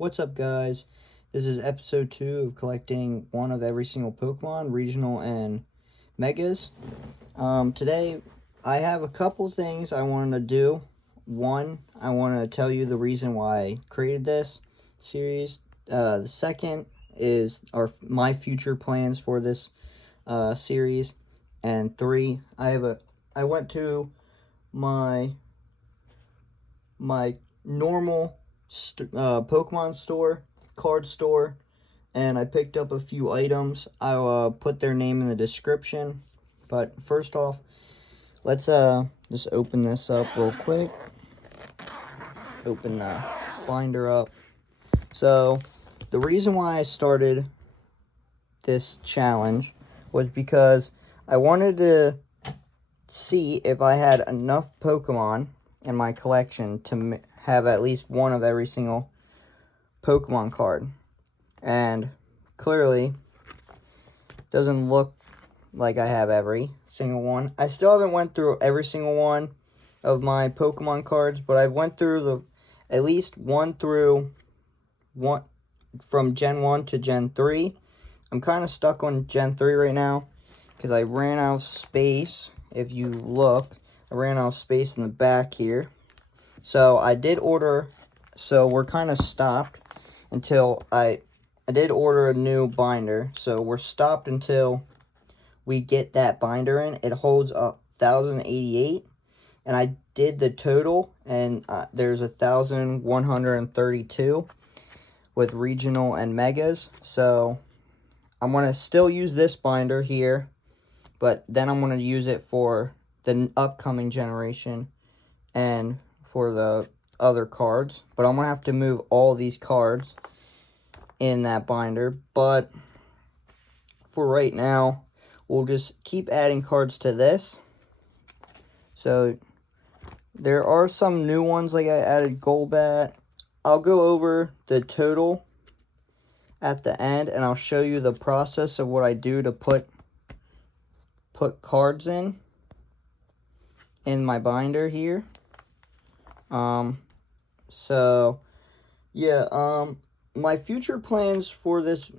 What's up, guys? This is episode 2 of collecting one of every single Pokemon, regional and megas. Today, I have a couple things I wanted to do. One, I want to tell you the reason why I created this series. The second is my future plans for this series. And 3, I went to my normal Pokemon store, card store, and I picked up a few items. I'll put their name in the description. But first off, let's just open this up real quick. Open the binder up. So the reason why I started this challenge was because I wanted to see if I had enough Pokemon in my collection to have at least one of every single Pokemon card. And clearly doesn't look like I have every single one. I still haven't went through every single one of my Pokemon cards, but I went through at least one from Gen 1 to Gen 3. I'm kind of stuck on Gen 3 right now because I ran out of space. If you look, I ran out of space in the back here. So I did order, so we're kind of stopped until I did order a new binder. So we're stopped until we get that binder in. It holds 1,088, and I did the total, and there's 1,132 with regional and megas. So I'm going to still use this binder here, but then I'm going to use it for the upcoming generation and for the other cards. But I'm going to have to move all these cards in that binder. But for right now, we'll just keep adding cards to this. So there are some new ones, like I added Golbat. I'll go over the total at the end, and I'll show you the process of what I do to put cards in my binder here. So yeah, my future plans for this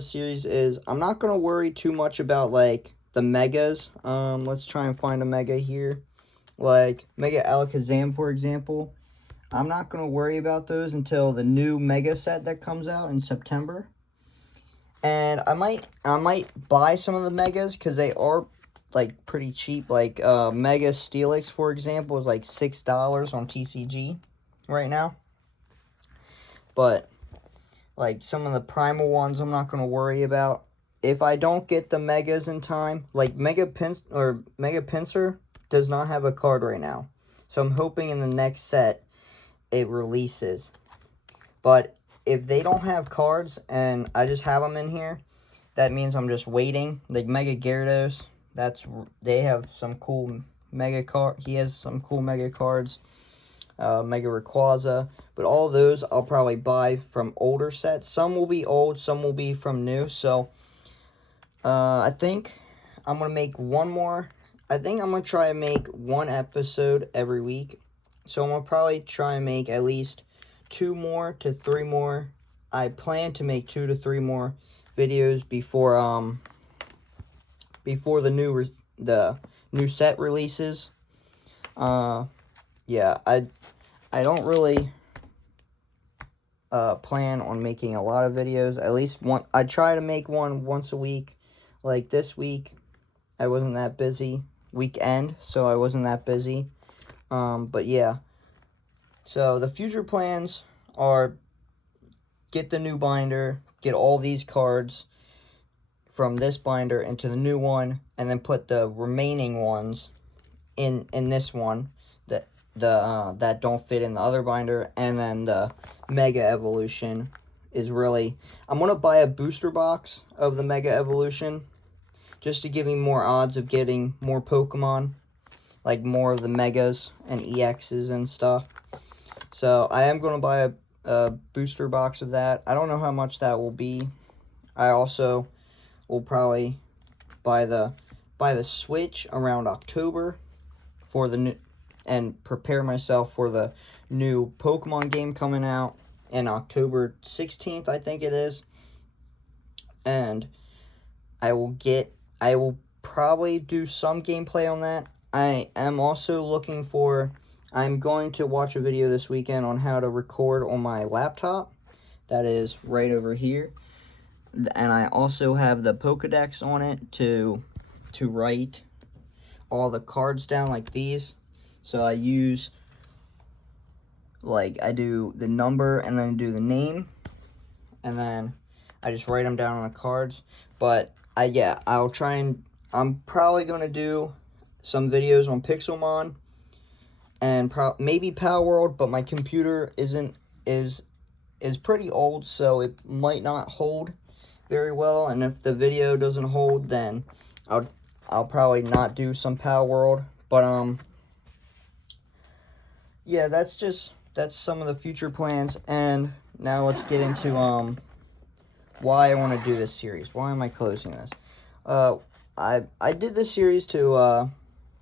series is I'm not gonna worry too much about like the megas. Let's try and find a mega here, like Mega Alakazam, for example. I'm not gonna worry about those until the new mega set that comes out in September. And I might buy some of the megas because they are like pretty cheap. Like Mega Steelix, for example, is like $6 on TCG right now. But like some of the primal ones I'm not going to worry about. If I don't get the megas in time, like Mega Pinsir does not have a card right now. So I'm hoping in the next set it releases. But if they don't have cards and I just have them in here, that means I'm just waiting. Like Mega Gyarados, they have some cool mega card. He has some cool mega cards. Mega Rayquaza, but all those I'll probably buy from older sets. Some will be old, some will be from new. So I think I'm gonna make one more. I think I'm gonna try and make one episode every week. So I'm gonna probably try and make at least 2 more to 3 more. I plan to make 2 to 3 more videos before the new set releases. Yeah, I don't really plan on making a lot of videos. At least one. I try to make one once a week. Like this week, I wasn't that busy. Weekend, so I wasn't that busy. But yeah. So the future plans are get the new binder, get all these cards from this binder into the new one, and then put the remaining ones in this one that don't fit in the other binder. And then the Mega Evolution is really, I'm gonna buy a booster box of the Mega Evolution just to give me more odds of getting more Pokemon, like more of the Megas and EXs and stuff. So I am gonna buy a booster box of that. I don't know how much that will be. I also will probably buy the Switch around October for the new, and prepare myself for the new Pokemon game coming out. in October 16th, I think it is. And I will probably do some gameplay on that. I am also looking for, I'm going to watch a video this weekend on how to record on my laptop. That is right over here. And I also have the Pokédex on it to write all the cards down like these. So I use, like, I do the number and then do the name. And then I just write them down on the cards. But I'll try and, I'm probably going to do some videos on Pixelmon and maybe Power World, but my computer is pretty old, so it might not hold very well. And if the video doesn't hold, then I'll probably not do some Power World. But yeah, that's some of the future plans. And now let's get into why I want to do this series. Why am I closing this? I did this series to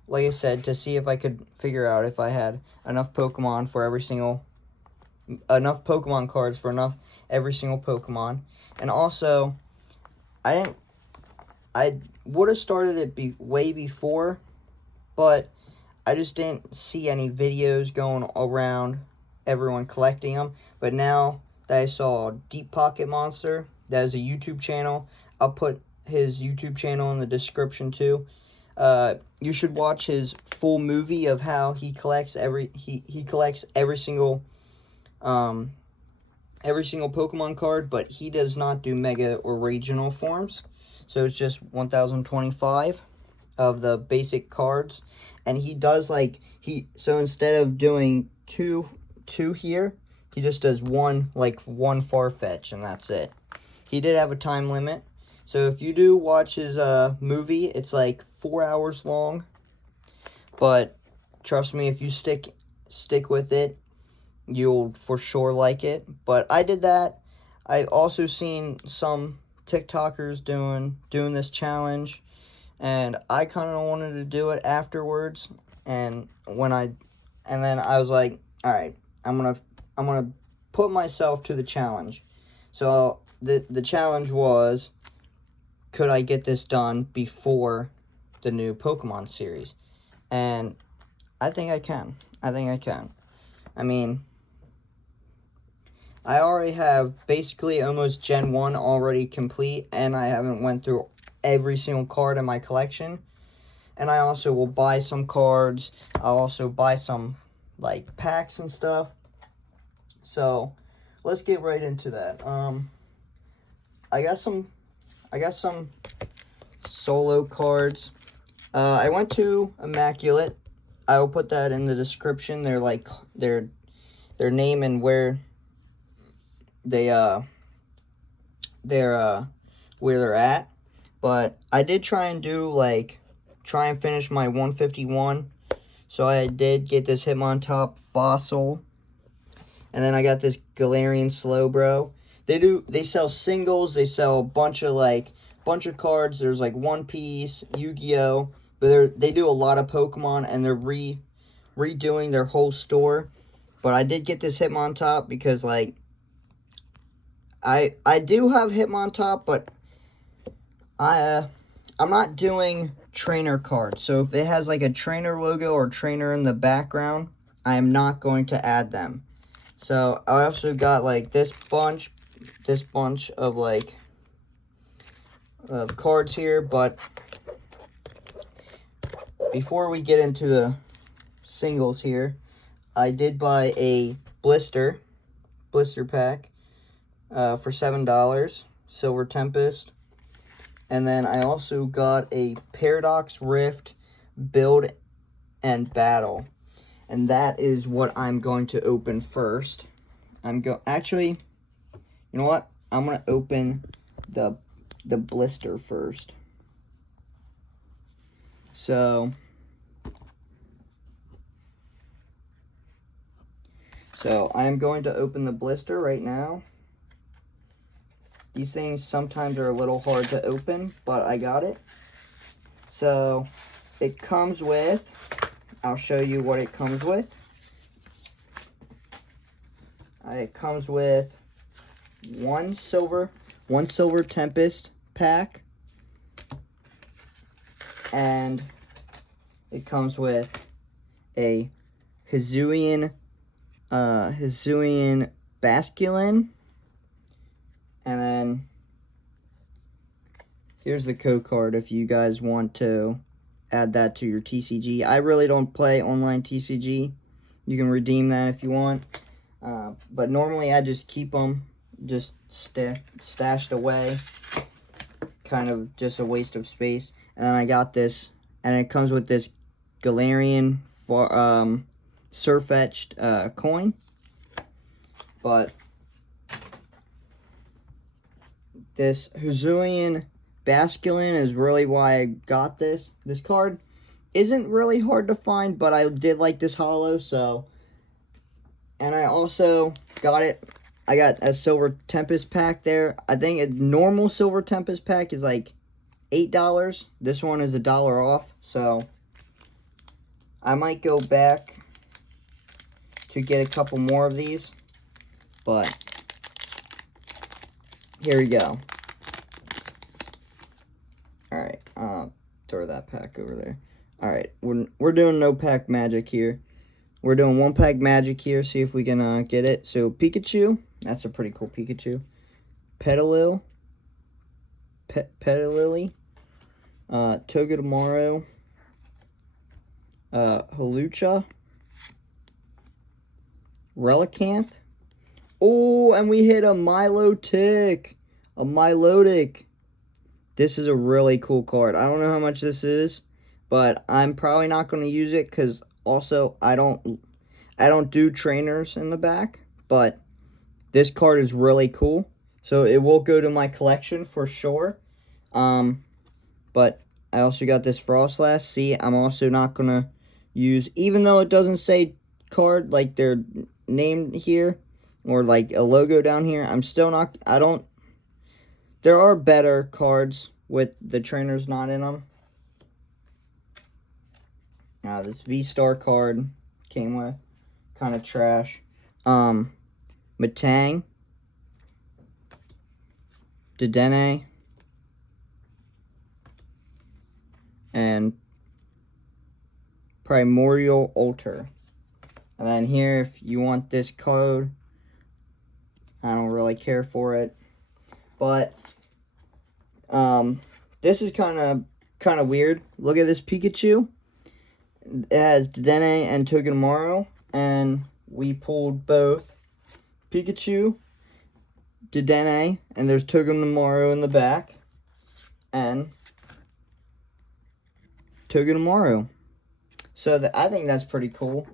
like I said, to see if I could figure out if I had enough Pokemon cards for every single Pokemon. And also, I would have started it way before, but I just didn't see any videos going around everyone collecting them. But now that I saw Deep Pocket Monster, that is a YouTube channel, I'll put his YouTube channel in the description too. You should watch his full movie of how he collects every single Pokemon card, but he does not do Mega or Regional forms. So it's just 1025 of the basic cards. And he does so instead of doing two here, he just does one Farfetch, and that's it. He did have a time limit. So if you do watch his movie, it's like 4 hours long. But trust me, if you stick with it, you'll for sure like it. But I did that. I've also seen some TikTokers doing this challenge, and I kind of wanted to do it afterwards. And then I was like, all right, I'm gonna put myself to the challenge. So the challenge was, could I get this done before the new Pokemon series? And I think I can. I mean, I already have basically almost Gen 1 already complete, and I haven't went through every single card in my collection. And I also will buy some cards. I'll also buy some, like, packs and stuff. So, let's get right into that. I got some solo cards. I went to Immaculate. I will put that in the description. They're like their name and where where they're at. But I did try and finish my 151. So I did get this Hitmontop Fossil, and then I got this Galarian Slowbro. They sell singles. They sell a bunch of cards. There's like One Piece, Yu-Gi-Oh, but they do a lot of Pokemon, and they're redoing their whole store. But I did get this Hitmontop because I do have Hitmontop, but I'm not doing trainer cards. So if it has like a trainer logo or trainer in the background, I am not going to add them. So I also got like this bunch of cards here. But before we get into the singles here, I did buy a blister pack for $7, Silver Tempest. And then I also got a Paradox Rift Build and Battle. And that is what I'm going to open first. Actually, you know what? I'm going to open the blister first. So I'm going to open the blister right now. These things sometimes are a little hard to open, but I got it. So it comes with, I'll show you what it comes with. It comes with one silver Tempest pack, and it comes with a Hisuian Basculin, and then here's the code card if you guys want to add that to your TCG. I really don't play online TCG. You can redeem that if you want. But normally I just keep them just stashed away. Kind of just a waste of space. And then I got this, and it comes with this Galarian Surfetched coin. But this Hisuian Basculin is really why I got this. This card isn't really hard to find, but I did like this holo, so. And I also got it. I got a Silver Tempest pack there. I think a normal Silver Tempest pack is like $8. This one is $1 off, so I might go back to get a couple more of these. But here we go. Alright, throw that pack over there. Alright, we're doing no pack magic here. We're doing one pack magic here, see if we can get it. So Pikachu, that's a pretty cool Pikachu. Petalil, Petalili, Togedemaru, Hawlucha, Relicanth. Oh, and we hit a Milotic. A Milotic. This is a really cool card. I don't know how much this is, but I'm probably not going to use it because also I don't do trainers in the back, but this card is really cool. So it will go to my collection for sure. But I also got this Frostlass. See, I'm also not going to use, even though it doesn't say card, like they're named here, or like a logo down here, I'm still not, there are better cards with the trainers not in them. This V-Star card came with, kind of trash. Matang, Dedenne, and Primordial Altar. And then here, if you want this code, I don't really care for it. But this is kind of weird. Look at this Pikachu. It has Dedenne and Togedemaru, and we pulled both Pikachu, Dedenne, and there's Togedemaru in the back, and Togedemaru. So I think that's pretty cool.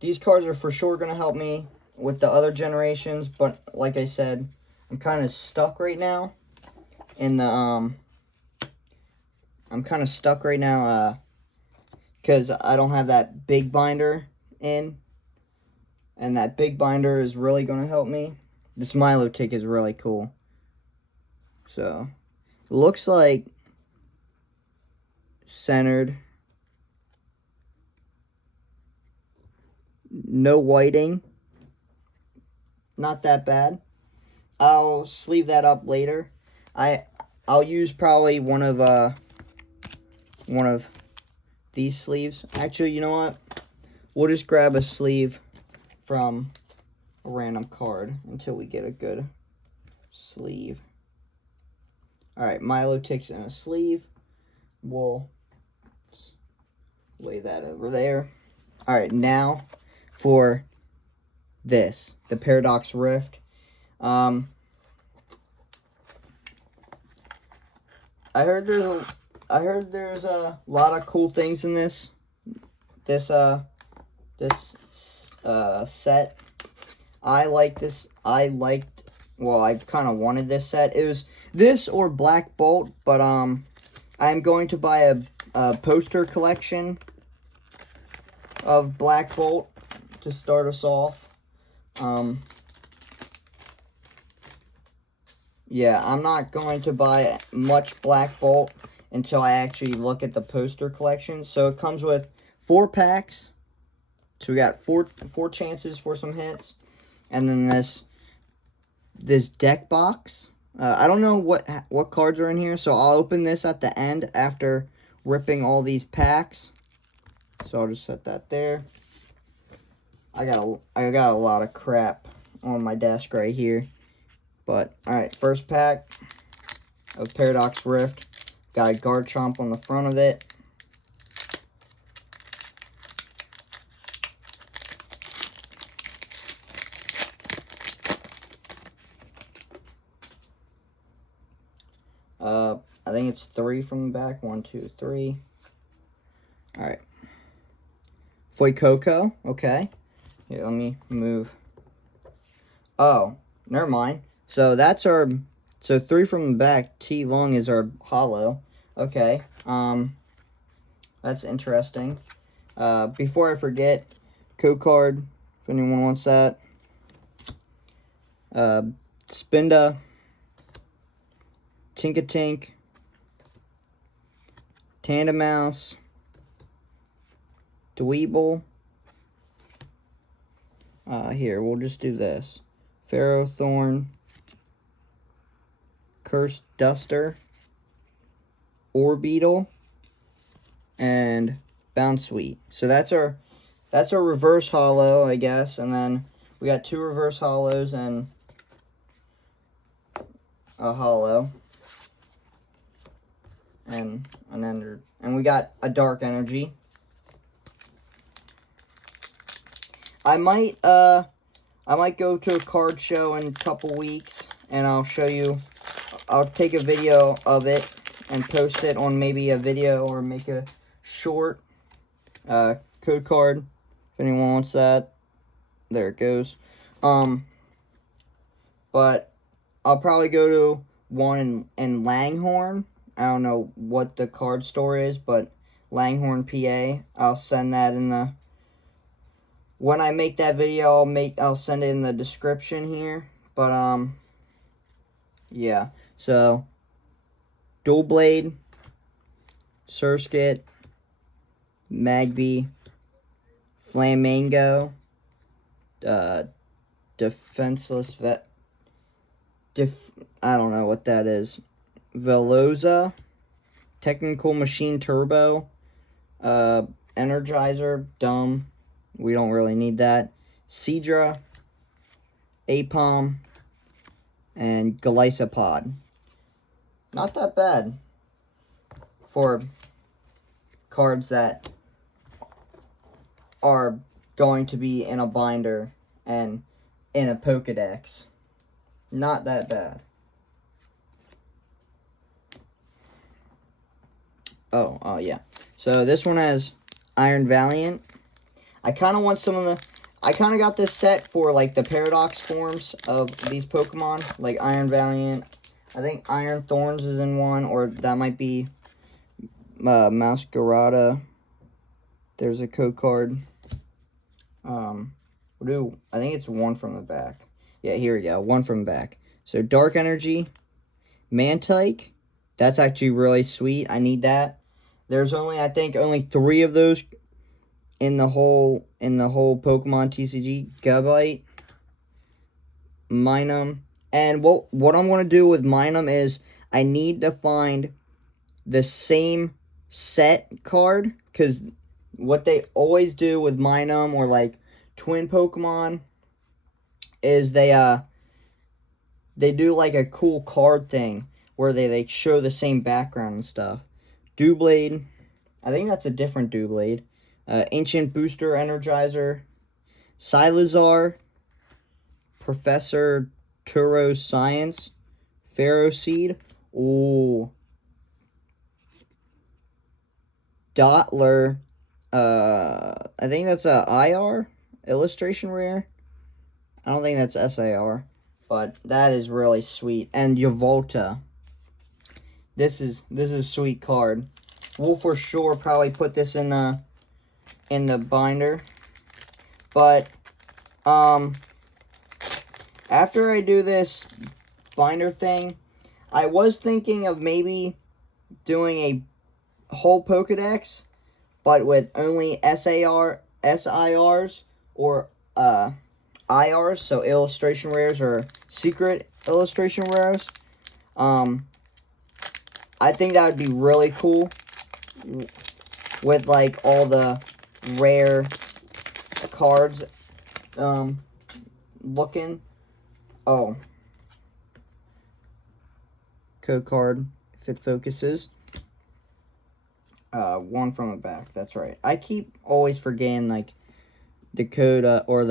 These cards are for sure going to help me with the other generations, but like I said, I'm kind of stuck right now in the, because I don't have that big binder in, and that big binder is really going to help me. This Milotic is really cool. So, it looks like centered. No whiting. Not that bad. I'll sleeve that up later. I'll use probably one of these sleeves. Actually, you know what? We'll just grab a sleeve from a random card until we get a good sleeve. Alright, Milotic's in a sleeve. We'll lay that over there. Alright, now for this, the Paradox Rift. I heard there's a lot of cool things in this set. Well, I kind of wanted this set. It was this or Black Bolt, but I'm going to buy a poster collection of Black Bolt to start us off. Yeah, I'm not going to buy much Black Bolt until I actually look at the poster collection. So it comes with 4 packs. So we got four chances for some hits. And then this deck box. I don't know what cards are in here, so I'll open this at the end after ripping all these packs. So I'll just set that there. I got a lot of crap on my desk right here. But alright, first pack of Paradox Rift. Got a Garchomp on the front of it. I think it's 3 from the back. 1, 2, 3. Alright. Fuecoco. Okay. Here, let me move. Oh, never mind. So that's our... So 3 from the back. T long is our holo. Okay. That's interesting. Before I forget, code card, if anyone wants that. Spinda. Tinkatink. Tandemouse. Dweeble. Here, we'll just do this. Ferrothorn. Cursed Duster. Orbeetle. And Bounsweet. So that's our reverse holo, I guess. And then we got 2 reverse holos and a holo. And an ender. And we got a dark energy. I might go to a card show in a couple weeks and I'll show you. I'll take a video of it and post it on maybe a video or make a short code card if anyone wants that. There it goes. But I'll probably go to one in Langhorne. I don't know what the card store is, but Langhorne, PA. I'll send that in the... When I make that video, I'll send it in the description here. But, yeah. So, Dual Blade, Surskit, Magby, Flamingo, Defenseless Vet... I don't know what that is. Veloza, Technical Machine Turbo, Energizer, dumb. We don't really need that. Seadra, Apom, and Golisopod. Not that bad for cards that are going to be in a binder and in a Pokédex. Not that bad. Oh, yeah. So this one has Iron Valiant. I kind of want some of the... I kind of got this set for, like, the Paradox forms of these Pokemon. Like, Iron Valiant. I think Iron Thorns is in one. Or that might be Masquerada. There's a code card. I think it's 1 from the back. Yeah, here we go. 1 from the back. So, Dark Energy. Mantike. That's actually really sweet. I need that. There's I think only 3 of those in the whole Pokemon TCG. Gabite, Minun, and what I'm gonna do with Minun is I need to find the same set card, because what they always do with Minun or like twin Pokemon is they do like a cool card thing where they show the same background and stuff. Doublade, I think that's a different Doublade. Ancient Booster Energizer, Silazar, Professor Turo's Science, Ferroseed, ooh, Dottler, I think that's a IR, illustration rare. I don't think that's SAR, but that is really sweet. And Yvolta. This is a sweet card. We'll for sure probably put this in the binder. But after I do this binder thing, I was thinking of maybe doing a whole Pokédex, but with only SIRs or IRs, so illustration rares or secret illustration rares. I think that would be really cool with like all the rare cards looking. Oh, code card if it focuses. One from the back. That's right. I keep always forgetting like the code or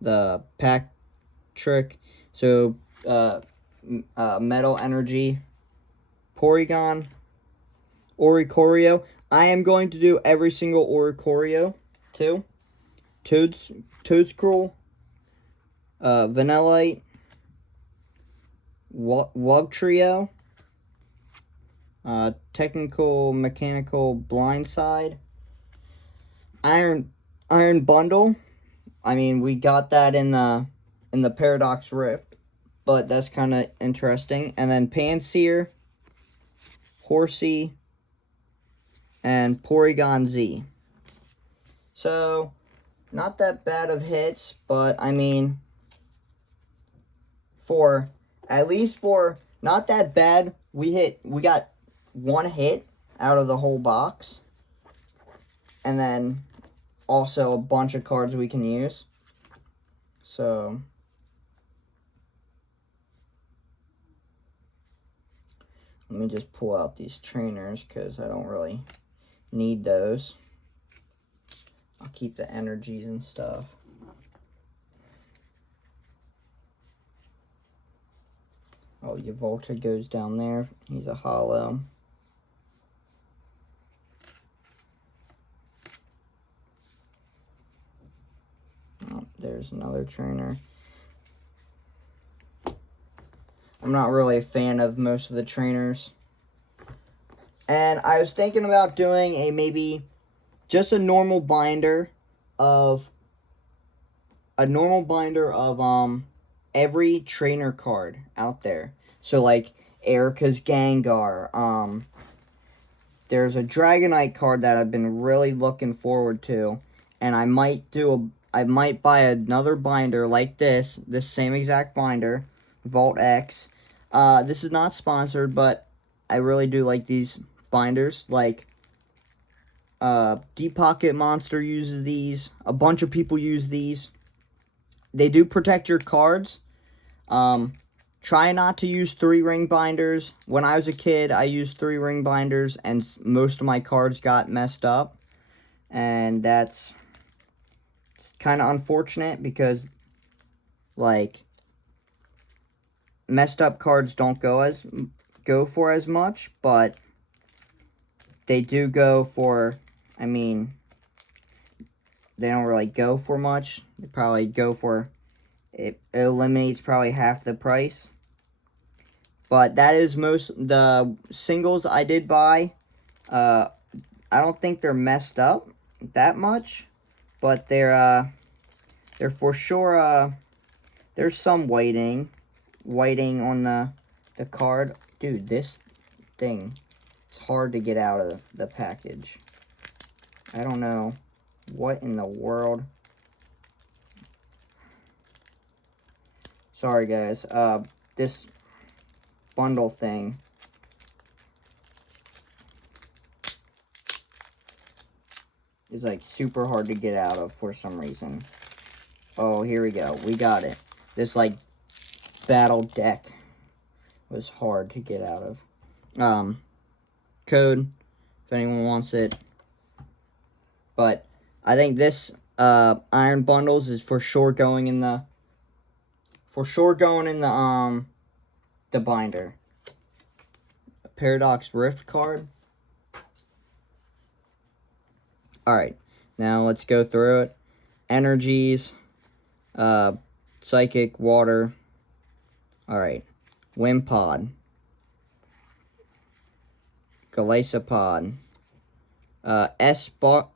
the pack trick. So Metal Energy, Porygon, Oricorio. I am going to do every single Oricorio too. Toedscruel, Vanillite, Wugtrio, Technical Mechanical Blindside, Iron Bundle. I mean, we got that in the Paradox Rift, but that's kind of interesting. And then Pansear, Horsey, and Porygon Z. So, not that bad of hits, but I mean, at least for not that bad, we got one hit out of the whole box. And then also a bunch of cards we can use. So let me just pull out these trainers because I don't really need those. I'll keep the energies and stuff. Oh, Yveltal goes down there. He's a holo. Oh, there's another trainer. I'm not really a fan of most of the trainers. And I was thinking about doing maybe just a normal binder of every trainer card out there. So like Erica's Gengar. There's a Dragonite card that I've been really looking forward to, and I might buy another binder like this same exact binder, Vault X. This is not sponsored, but I really do like these binders. Like Deep Pocket Monster uses these. A bunch of people use these. They do protect your cards. Try not to use 3-ring binders. When I was a kid, I used 3-ring binders, and most of my cards got messed up. And that's kind of unfortunate because, like, messed up cards don't go for as much, but they do go for, I mean, they don't really go for much. They probably go for, it eliminates probably half the price. But that is the singles I did buy. I don't think they're messed up that much, but they're for sure, there's some whiting on the card. Dude, this thing is hard to get out of the package. I don't know what in the world. Sorry guys, this bundle thing is like super hard to get out of for some reason. Oh, here we go. We got it. This like battle deck was hard to get out of. Code if anyone wants it. But I think this Iron Bundles is for sure going in the the binder. A Paradox Rift card. Alright, now let's go through it. Energies, Psychic, Water. Alright, Wimpod, Golisopod, Espathra,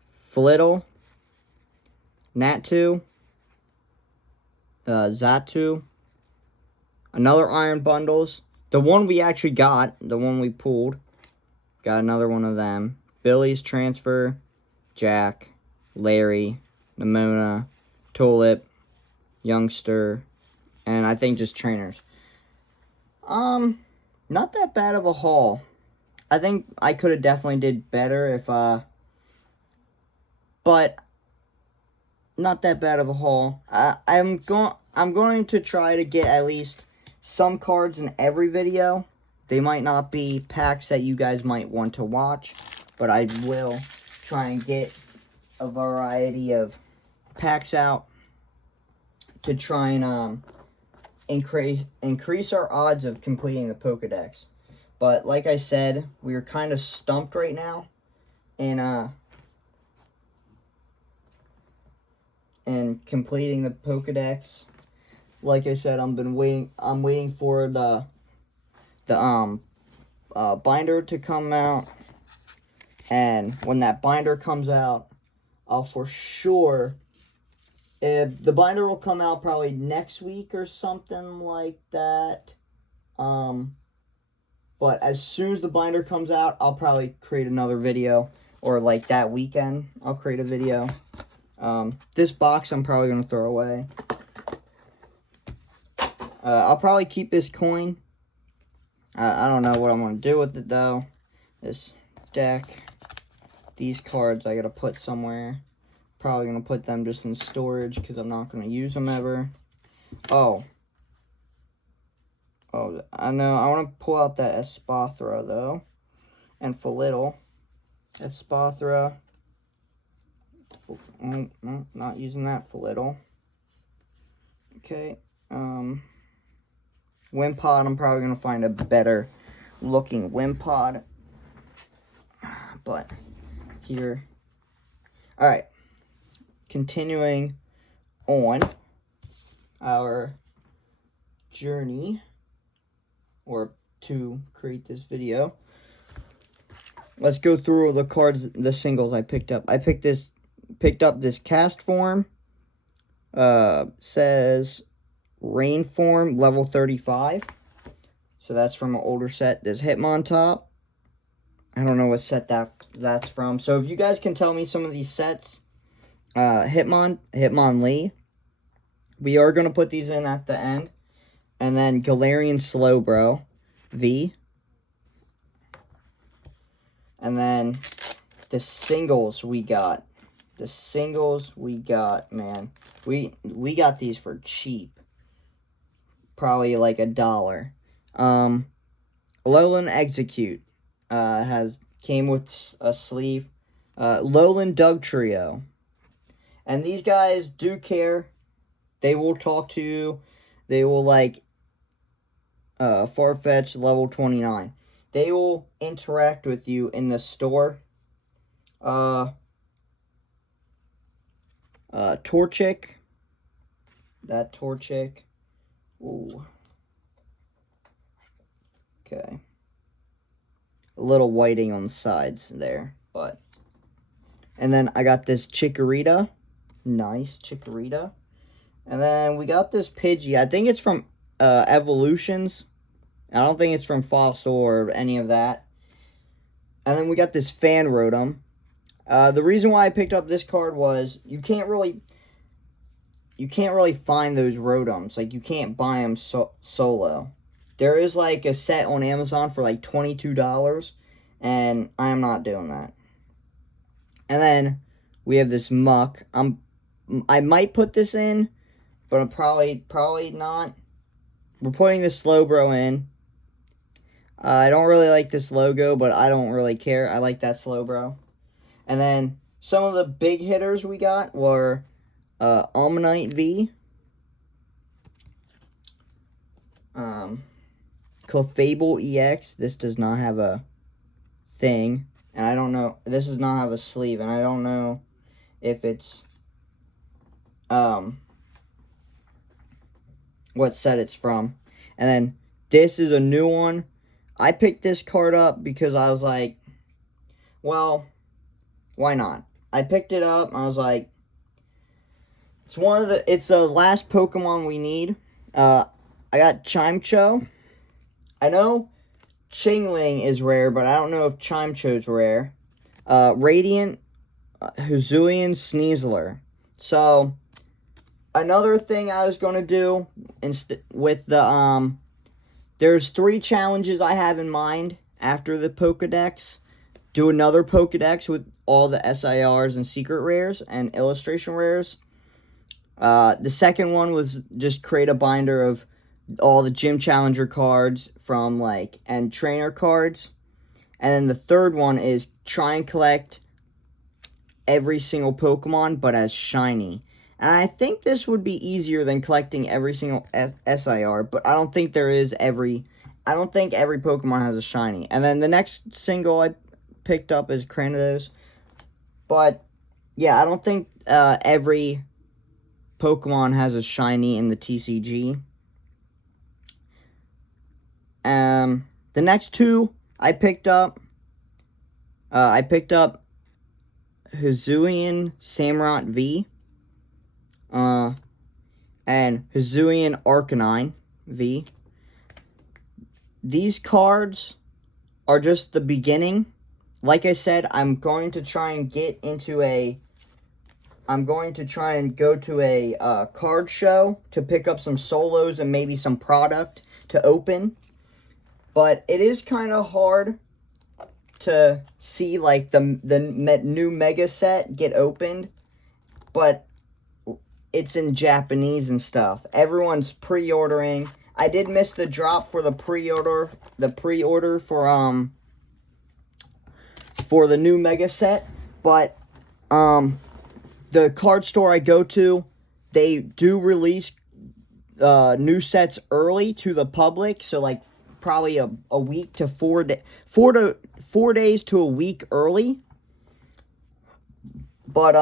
Flittle, Natu, Zatu, another Iron Bundles. The one we actually got, the one we pulled, got another one of them. Billy's Transfer, Jack, Larry, Nimona, Tulip, Youngster, and I think just trainers. Not that bad of a haul. I think I could have definitely did better if, but not that bad of a haul. I'm going to try to get at least some cards in every video. They might not be packs that you guys might want to watch, but I will try and get a variety of packs out to try and increase our odds of completing the Pokédex. But like I said, we're kind of stumped right now, and completing the Pokédex. Like I said, I'm waiting for the binder to come out, and when that binder comes out, I'll for sure. If the binder will come out probably next week or something like that. But as soon as the binder comes out, I'll probably create another video. Or like that weekend, I'll create a video. This box I'm probably going to throw away. I'll probably keep this coin. I don't know what I'm going to do with it though. This deck. These cards I got to put somewhere. Probably going to put them just in storage because I'm not going to use them ever. Oh, I know. I want to pull out that Espathra, though. And Felittle. Espathra. No, not using that Felittle. Okay. Wimpod, I'm probably going to find a better looking Wimpod. But, here. Alright. Continuing on our journey, or to create this video, let's go through the cards, the singles I picked up. I picked up this cast form, says rain form, level 35, so that's from an older set. This Hitmontop, I don't know what set that's from, so if you guys can tell me some of these sets, Hitmonlee. We are going to put these in at the end. And then Galarian Slowbro V. And then the singles we got. Man. We got these for cheap. Probably like $1. Alolan Execute came with a sleeve. Alolan Dugtrio. And these guys do care. They will talk to you. They will, like, Farfetch level 29. They will interact with you in the store. Torchic. That Torchic. Ooh. Okay. A little whiting on the sides there, but. And then I got this Chikorita. Nice Chikorita. And then we got this Pidgey. I think it's from Evolutions. I don't think it's from Fossil or any of that. And then we got this Fan Rotom. The reason why I picked up this card was you can't really find those Rotoms. Like, you can't buy them solo. There is like a set on Amazon for like $22, and I am not doing that. And then we have this Muck. I might put this in, but I'm probably not. We're putting this Slowbro in. I don't really like this logo, but I don't really care. I like that Slowbro. And then some of the big hitters we got were Almanite V, Clefable EX. This does not have a thing, and I don't know. This does not have a sleeve, and I don't know if it's what set it's from. And then this is a new one. I picked this card up because I was like, well, why not? I picked it up and I was like, it's the last Pokemon we need. I got Chimecho. I know Chingling is rare, but I don't know if Chimecho's rare. Radiant Hisuian Sneasler. So, another thing I was going to do with the, there's 3 challenges I have in mind after the Pokédex. Do another Pokédex with all the SIRs and secret rares and illustration rares. The second one was just create a binder of all the gym challenger cards from and trainer cards. And then the third one is try and collect every single Pokemon but as shiny. And I think this would be easier than collecting every single SIR, but I don't think every Pokemon has a shiny. And then the next single I picked up is Cranidos. But yeah, I don't think every Pokemon has a shiny in the TCG. The next 2 I picked up Hisuian Samurott V, and Hisuian Arcanine V. These cards are just the beginning. Like I said, I'm going to try and go to a card show to pick up some solos and maybe some product to open. But it is kind of hard to see the new Mega set get opened, but it's in Japanese and stuff. Everyone's pre-ordering. I did miss the drop for the pre-order for the new Mega set, but the card store I go to, they do release new sets early to the public, so probably a week to 4 days to a week early. But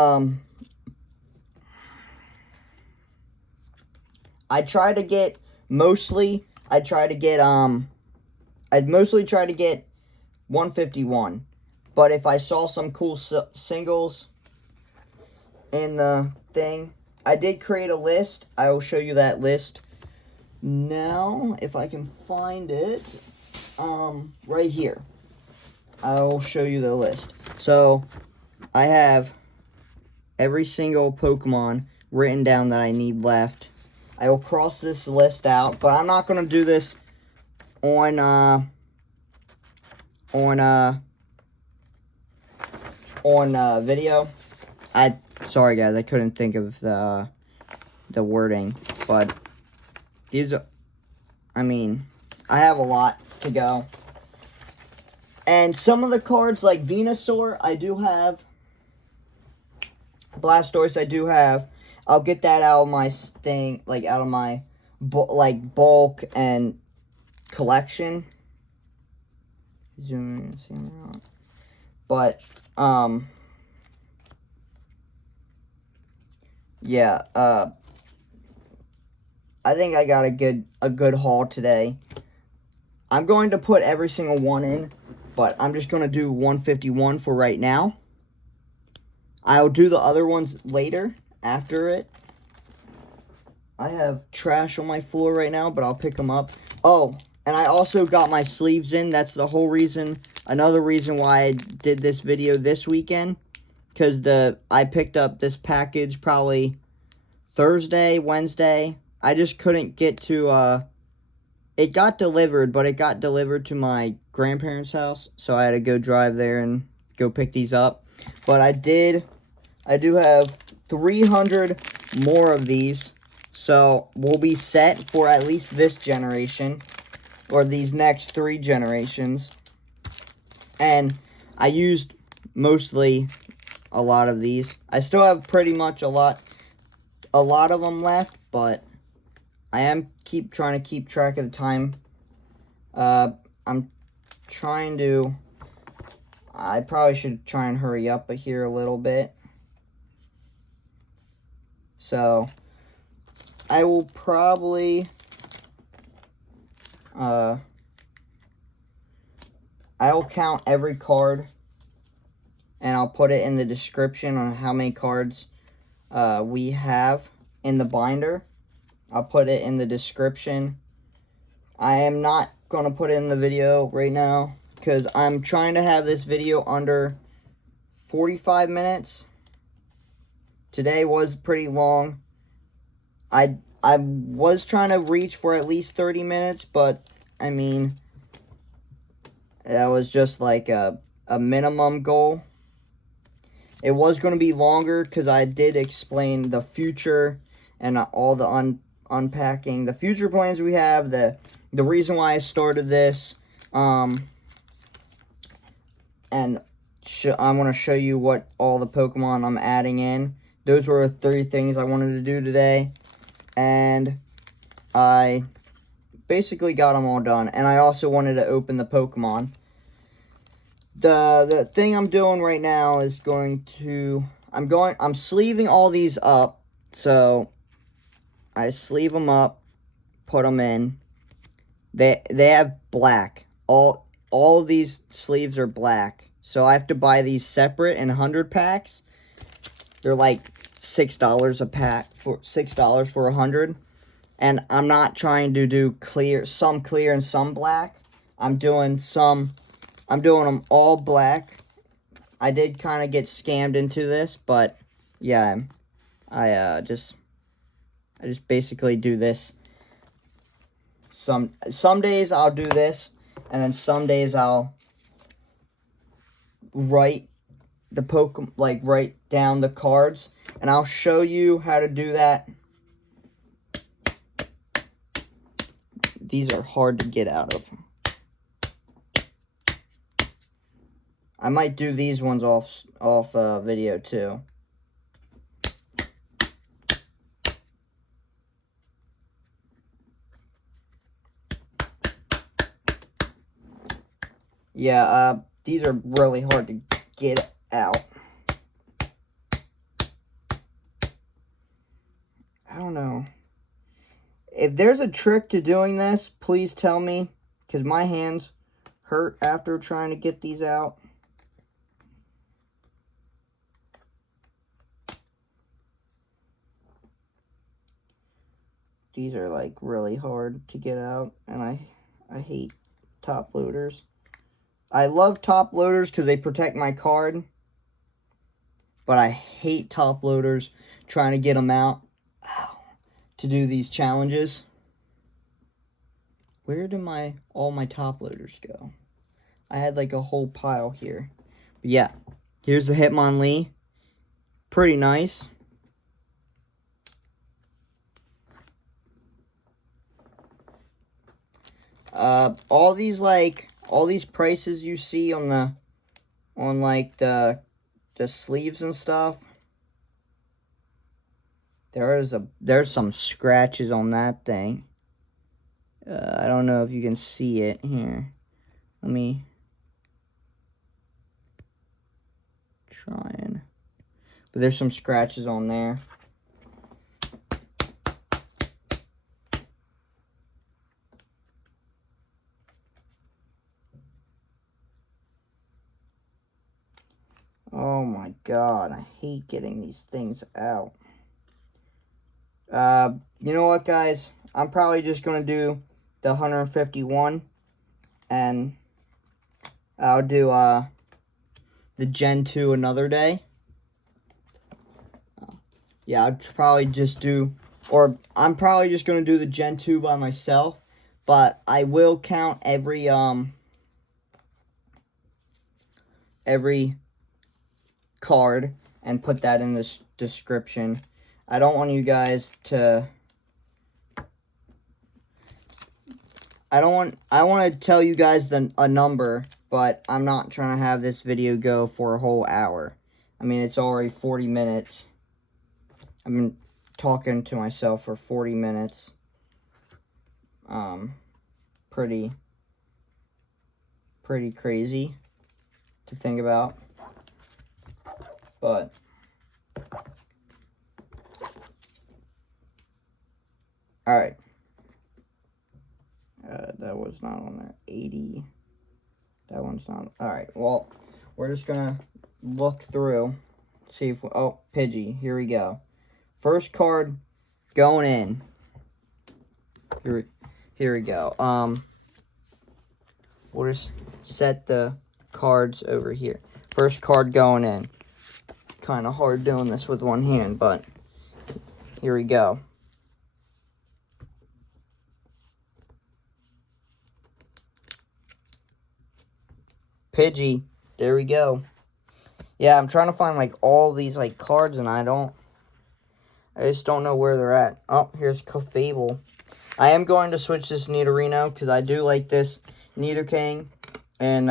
I'd mostly try to get 151. But if I saw some cool singles in the thing, I did create a list. I will show you that list now, if I can find it. Right here. I'll show you the list. So, I have every single Pokemon written down that I need left. I will cross this list out, but I'm not going to do this on video. Sorry guys, I couldn't think of the wording, but these are, I have a lot to go. And some of the cards, like Venusaur, I do have. Blastoise, I do have. I'll get that out of my thing, out of my, bulk and collection. Zoom in, see out. But, yeah, I think I got a good haul today. I'm going to put every single one in, but I'm just going to do 151 for right now. I'll do the other ones later, after it. I have trash on my floor right now, but I'll pick them up. Oh, and I also got my sleeves in. That's the whole reason, another reason why I did this video this weekend. Because I picked up this package probably Thursday, Wednesday. I just couldn't get to, it got delivered, but it got delivered to my grandparents' house. So I had to go drive there and go pick these up. But I do have 300 more of these. So we'll be set for at least this generation. Or these next 3 generations. And I used mostly a lot of these. I still have pretty much a lot of them left, but I am trying to keep track of the time. I'm trying to, I probably should try and hurry up here a little bit. So, I will probably, I will count every card, and I'll put it in the description on how many cards we have in the binder. I'll put it in the description. I am not going to put it in the video right now, because I'm trying to have this video under 45 minutes. Today was pretty long. I was trying to reach for at least 30 minutes, but I mean, that was just like a minimum goal. It was going to be longer because I did explain the future and all the unpacking, the future plans we have, the reason why I started this, and I'm going to show you what all the Pokemon I'm adding in. Those were 3 things I wanted to do today, and I basically got them all done. And I also wanted to open the Pokemon. The thing I'm doing right now is I'm sleeving all these up. So I sleeve them up, put them in. They have black. All of these sleeves are black. So I have to buy these separate in 100 packs. They're like $6 a pack, for $6 for 100. And I'm not trying to do some clear and some black. I'm doing them all black. I did kind of get scammed into this, but yeah, I just basically do this. Some days I'll do this, and then some days I'll write down the cards, and I'll show you how to do that. These are hard to get out of. I might do these ones off video too. Yeah, these are really hard to get out. I don't know. If there's a trick to doing this, please tell me, because my hands hurt after trying to get these out. These are like really hard to get out, and I hate top loaders. I love top loaders because they protect my card, but I hate top loaders trying to get them out to do these challenges. Where did all my top loaders go? I had like a whole pile here. But yeah, here's the Hitmonlee. Pretty nice. All these prices you see on the sleeves and stuff. There's some scratches on that thing. I don't know if you can see it here. Let me try and... But there's some scratches on there. Oh my god, I hate getting these things out. You know what, guys? I'm probably just going to do the 151, and I'll do the Gen 2 another day. Yeah, I'd probably just do, or I'm probably just going to do the Gen 2 by myself, but I will count every card and put that in the description. I don't want you guys to... I want to tell you guys a number, but I'm not trying to have this video go for a whole hour. I mean, it's already 40 minutes. I've been talking to myself for 40 minutes. Pretty crazy to think about. But all right. That was not on there. 80. That one's not. All right. Well, we're just gonna look through, see if oh, Pidgey. Here we go. First card going in. Here we go. We'll just set the cards over here. First card going in. kind of hard doing this with one hand, but here we go. Pidgey. There we go. Yeah, I'm trying to find, like, all these, like, cards, and I just don't know where they're at. Oh, here's Clefable. I am going to switch this Nidorino, because I do like this Nidoking, and,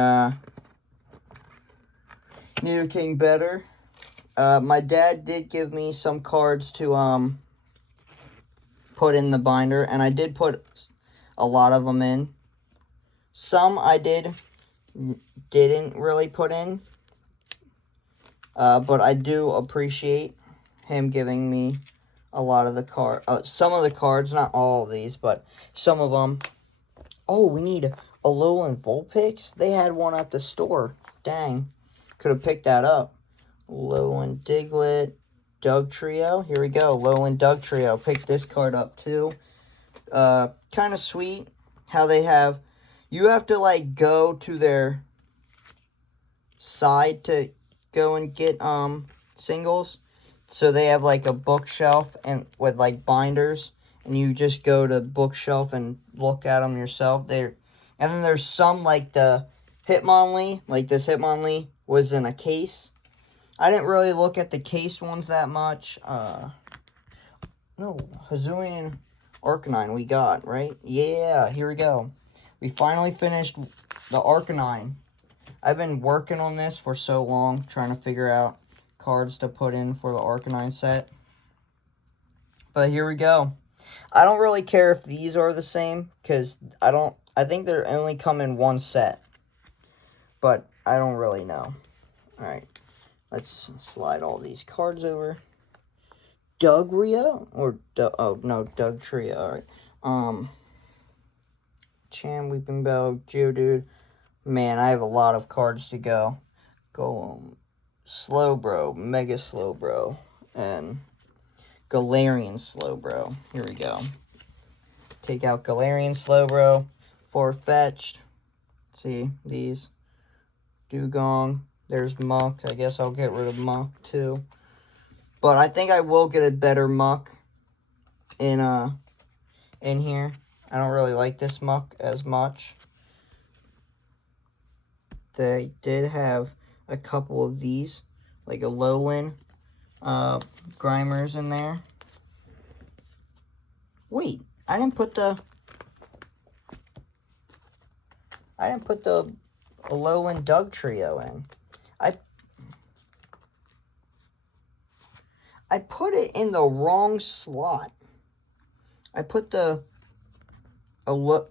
Nidoking better. My dad did give me some cards to, put in the binder, and I did put a lot of them in. Some I didn't really put in, but I do appreciate him giving me a lot of the some of the cards, not all of these, but some of them. Oh, we need Alolan Vulpix? They had one at the store. Dang. Could have picked that up. Alolan Diglett, Doug Trio. Here we go. Alolan Doug Trio. Pick this card up too. Kind of sweet how they have... You have to, like, go to their side to go and get singles. So they have, like, a bookshelf and with, like, binders. And you just go to bookshelf and look at them yourself. And then there's some, like the Hitmonlee. Like, this Hitmonlee was in a case. I didn't really look at the case ones that much. No, Hisuian Arcanine we got, right? Yeah, here we go. We finally finished the Arcanine. I've been working on this for so long, trying to figure out cards to put in for the Arcanine set. But here we go. I don't really care if these are the same, because I think they're only come in one set. But I don't really know. Alright, let's slide all these cards over. Doug Rio? Or, oh, no, Doug Trio, alright. Chan, Weeping Bell, Geodude. Man, I have a lot of cards to go. Golem, Slowbro, Mega Slowbro, and Galarian Slowbro. Here we go. Take out Galarian Slowbro. Farfetch'd. See, these. Dugong. There's Muck. I guess I'll get rid of Muck, too. But I think I will get a better Muck in here. I don't really like this Muck as much. They did have a couple of these, like a Alolan Grimers in there. Wait, I didn't put the Alolan Doug Trio in. I put it in the wrong slot. I put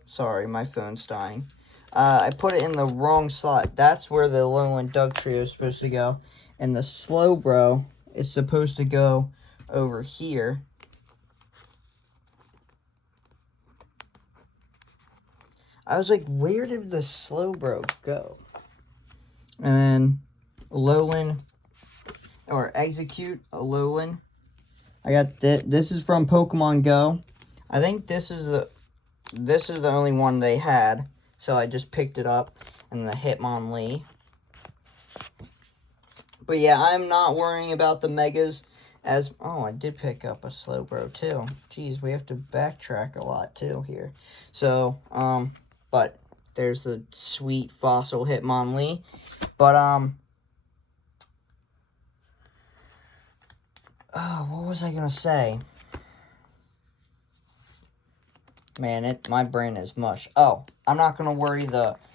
sorry, my phone's dying. I put it in the wrong slot. That's where the Alolan Doug Trio is supposed to go. And the Slowbro is supposed to go over here. I was like, where did the Slowbro go? And then Alolan, or Execute Alolan. I got this is from Pokemon Go. I think this is the only one they had. So I just picked it up, and the Hitmonlee. But yeah, I'm not worrying about the Megas as... Oh, I did pick up a Slowbro too. Jeez, we have to backtrack a lot too here. So, but there's the sweet fossil Hitmonlee. But, oh, what was I gonna say? Man, my brain is mush. Oh, I'm not going to worry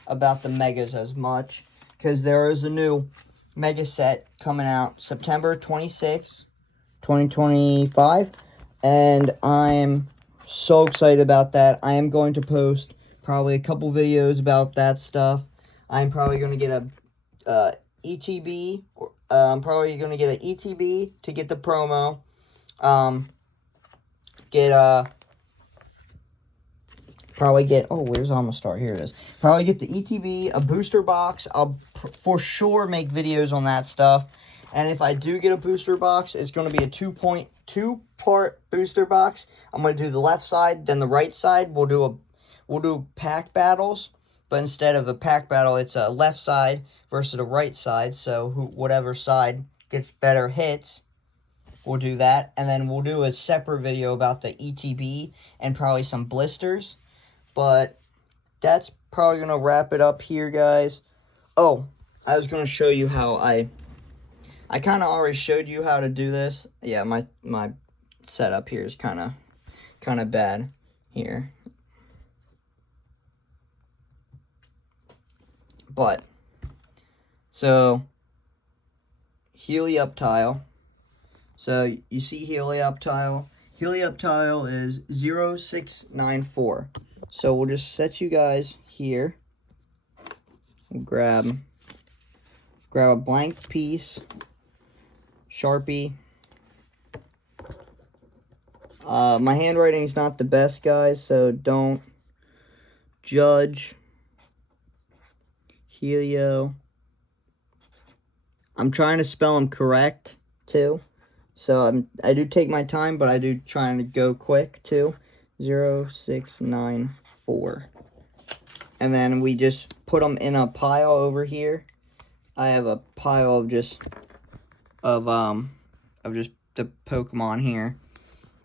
about the Megas as much, because there is a new Mega set coming out September 26th, 2025, and I'm so excited about that. I am going to post probably a couple videos about that stuff. I'm probably going to get a ETB. I'm probably going to get an ETB to get the promo. Probably get, oh, where's Amistar? Here it is. Probably get the ETB, a booster box. I'll for sure make videos on that stuff. And if I do get a booster box, it's going to be a two-part booster box. I'm going to do the left side, then the right side. We'll do pack battles. But instead of a pack battle, it's a left side versus a right side. So whatever side gets better hits, we'll do that. And then we'll do a separate video about the ETB and probably some blisters. But that's probably going to wrap it up here, guys. Oh, I was going to show you how I kind of already showed you how to do this. Yeah, my setup here is kind of bad here. But, so, Helioptile. So, you see Helioptile. Helioptile is 0694. So, we'll just set you guys here. We'll grab a blank piece, Sharpie. My handwriting's not the best, guys, so don't judge. Helio. I'm trying to spell them correct, too. So I do take my time, but I do trying to go quick, too. 0694. And then we just put them in a pile over here. I have a pile of just the Pokemon here.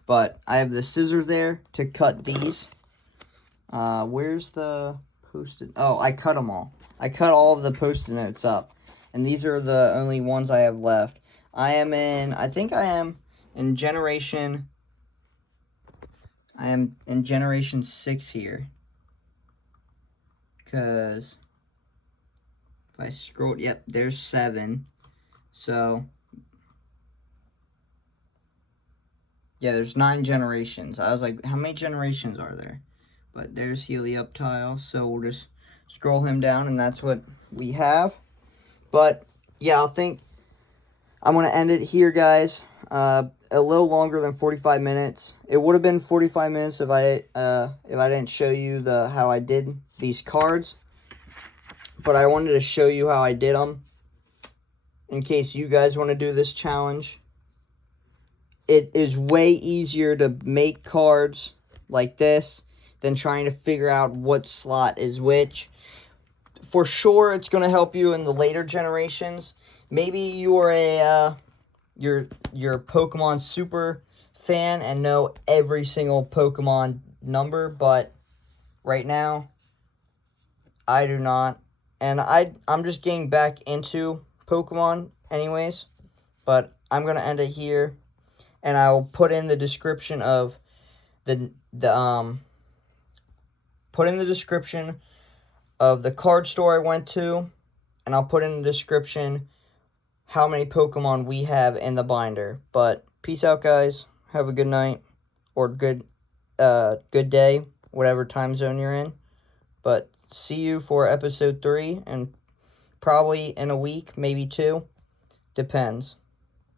But I have the scissors there to cut these. Where's the post-it? Oh, I cut them all. I cut all of the post-it notes up. And these are the only ones I have left. I think I am in generation 6 here. Because if I scroll, yep, there's 7. So, yeah, there's 9 generations. I was like, how many generations are there? But there's Helioptile, so we'll just scroll him down, and that's what we have. But, yeah, I think I'm going to end it here, guys. A little longer than 45 minutes. It would have been 45 minutes if I didn't show you how I did these cards. But I wanted to show you how I did them in case you guys want to do this challenge. It is way easier to make cards like this than trying to figure out what slot is which. For sure, it's going to help you in the later generations. Maybe you are you're Pokemon super fan and know every single Pokemon number, but right now, I do not. And I'm just getting back into Pokemon anyways, but I'm going to end it here. And I'll put in the description of the card store I went to, and I'll put in the description how many Pokemon we have in the binder. But peace out, guys. Have a good night or good day, whatever time zone you're in. But see you for episode 3, and probably in a week, maybe 2. Depends.